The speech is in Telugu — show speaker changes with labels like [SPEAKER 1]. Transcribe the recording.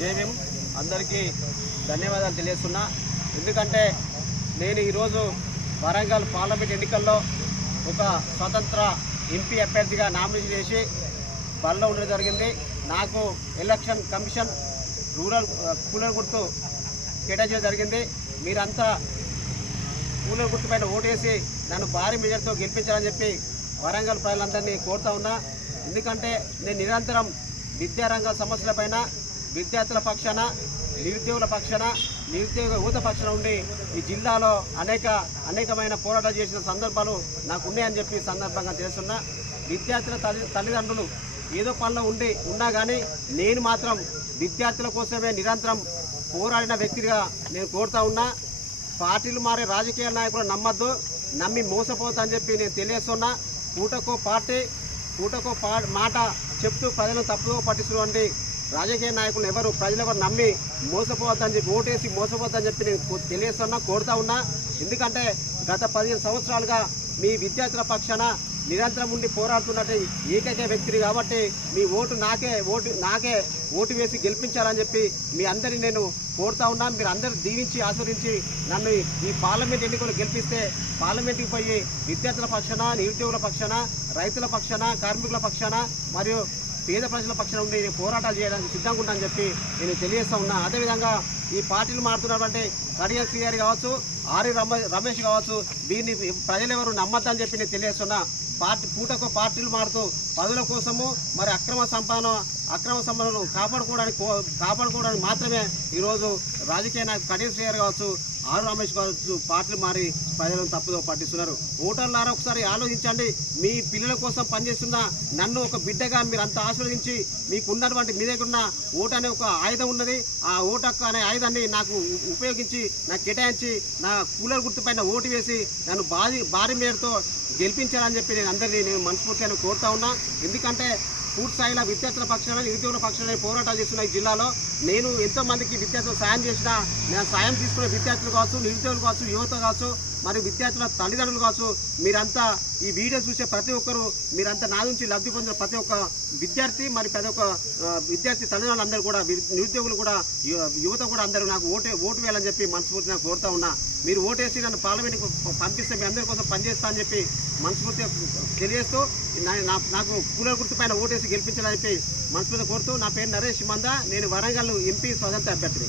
[SPEAKER 1] జేబీఎం అందరికీ ధన్యవాదాలు తెలియస్తున్నా ఎందుకంటే నేను ఈరోజు వరంగల్ పార్లమెంట్ ఎన్నికల్లో ఒక స్వతంత్ర ఎంపీ అభ్యర్థిగా నామినేషన్ చేసి బరిలో ఉండడం జరిగింది. నాకు ఎలక్షన్ కమిషన్ రూరల్ కూలర్ గుర్తు కేటాయించడం జరిగింది. మీరంతా కూలర్ గుర్తు పైన ఓటేసి నన్ను భారీ మెజార్టీతో గెలిపించాలని చెప్పి వరంగల్ ప్రజలందరినీ కోరుతా ఉన్నా. ఎందుకంటే నేను నిరంతరం విద్యారంగ సమస్యలపైన విద్యార్థుల పక్షాన నిరుద్యోగుల పక్షాన నిరుద్యోగ యువత పక్షాన ఉండి ఈ జిల్లాలో అనేక అనేకమైన పోరాటాలు చేసిన సందర్భాలు నాకు ఉన్నాయని చెప్పి సందర్భంగా తెలుస్తున్నా. విద్యార్థుల తల్లి తల్లిదండ్రులు ఏదో పనిలో ఉండి ఉన్నా కానీ నేను మాత్రం విద్యార్థుల కోసమే నిరంతరం పోరాడిన వ్యక్తిగా నేను కోరుతా ఉన్నా. పార్టీలు మారే రాజకీయ నాయకులు నమ్మద్దు నమ్మి మోసపోతా అని చెప్పి నేను తెలియస్తున్నా పూటకో పార్టీ పూటకో పా మాట చెప్తూ ప్రజలను తప్పుగా పట్టిస్తున్నటువంటి రాజకీయ నాయకులు ఎవరు? ప్రజలు ఎవరు? నమ్మి మోసపోవద్దని చెప్పి ఓటేసి మోసపోవద్దని చెప్పి నేను తెలియస్తున్నా కోరుతా ఉన్నా. ఎందుకంటే గత పదిహేను సంవత్సరాలుగా మీ విద్యార్థుల పక్షాన నిరంతరం ఉండి పోరాడుతున్నట్టు ఏకైక వ్యక్తిని కాబట్టి మీ ఓటు నాకే ఓటు నాకే ఓటు వేసి గెలిపించాలని చెప్పి మీ అందరిని నేను కోరుతా ఉన్నా. మీరు అందరూ దీవించి ఆశ్రయించి నన్ను ఈ పార్లమెంట్ ఎన్నికలు గెలిపిస్తే పార్లమెంట్కి పోయి విద్యార్థుల పక్షాన నిరుద్యోగుల పక్షాన రైతుల పక్షాన కార్మికుల పక్షాన మరియు పేద ప్రజల పక్షాన ఉండి నేను పోరాటాలు చేయడానికి సిద్ధంగా ఉంటానని చెప్పి నేను తెలియజేస్తూ ఉన్నా. అదేవిధంగా ఈ పార్టీలు మారుతున్నటువంటి కడియం శ్రీగారి కావచ్చు ఆర్య రమేష్ కావచ్చు దీన్ని ప్రజలు ఎవరు నమ్మద్దని చెప్పి నేను తెలియజేస్తున్నా. పార్టీ పూటకు పార్టీలు మారుతూ పదవుల కోసము మరి అక్రమ సంపాదన అక్రమ సంపాదనను కాపాడుకోవడానికి కో- కాపాడుకోవడానికి మాత్రమే ఈరోజు రాజకీయ నాయకులు కడియం శ్రీగారు కావచ్చు ఆరు రమేష్ గారు పార్టీలు మారి ప్రజలను తప్పుదో పట్టిస్తున్నారు. ఓటర్లారా ఒకసారి ఆలోచించండి. మీ పిల్లల కోసం పనిచేస్తున్న నన్ను ఒక బిడ్డగా మీరు అంత ఆశీర్వదించి మీకున్నటువంటి మీ దగ్గర ఉన్న ఓటు అనే ఒక ఆయుధం ఉన్నది. ఆ ఓటు అనే ఆయుధాన్ని నాకు ఉపయోగించి నాకు కేటాయించి నా కూలర్ గుర్తుపైన ఓటు వేసి నన్ను భారీ భారీ మేరతో గెలిపించాలని చెప్పి నేను అందరినీ నేను మనస్ఫూర్తిగా కోరుతా ఉన్నా. ఎందుకంటే పూర్తి స్థాయిలో విద్యార్థుల పక్షాన నిరుద్యోగుల పక్షాన పోరాటాలు చేస్తున్న ఈ జిల్లాలో నేను ఎంతోమందికి విద్యార్థులు సాయం చేసిన నేను సాయం తీసుకునే విద్యార్థులు కావచ్చు నిరుద్యోగులు కావచ్చు యువత కావచ్చు మరి విద్యార్థుల తల్లిదండ్రులు కావచ్చు మీరంతా ఈ వీడియో చూసే ప్రతి ఒక్కరు మీరంతా నా నుంచి లబ్ధి పొందిన ప్రతి ఒక్క విద్యార్థి మరి ప్రతి ఒక్క విద్యార్థి తల్లిదండ్రులు అందరూ కూడా నిరుద్యోగులు కూడా యువత కూడా అందరూ నాకు ఓటే ఓటు వేయాలని చెప్పి మనస్ఫూర్తిగా కోరుతా ఉన్నా. మీరు ఓటేసి నన్ను పార్లమెంట్కి పంపిస్తే మీ అందరి కోసం పనిచేస్తా అని చెప్పి మనస్ఫూర్తిగా తెలియజేస్తూ నాకు కూలర్ గుర్తు పైన ఓటేసి గెలిపించాలని చెప్పి మనస్ఫూర్తిగా కోరుతూ నా పేరు నరేష్ మంద నేను వరంగల్ ఎంపీ స్వతంత్ర అభ్యర్థిని.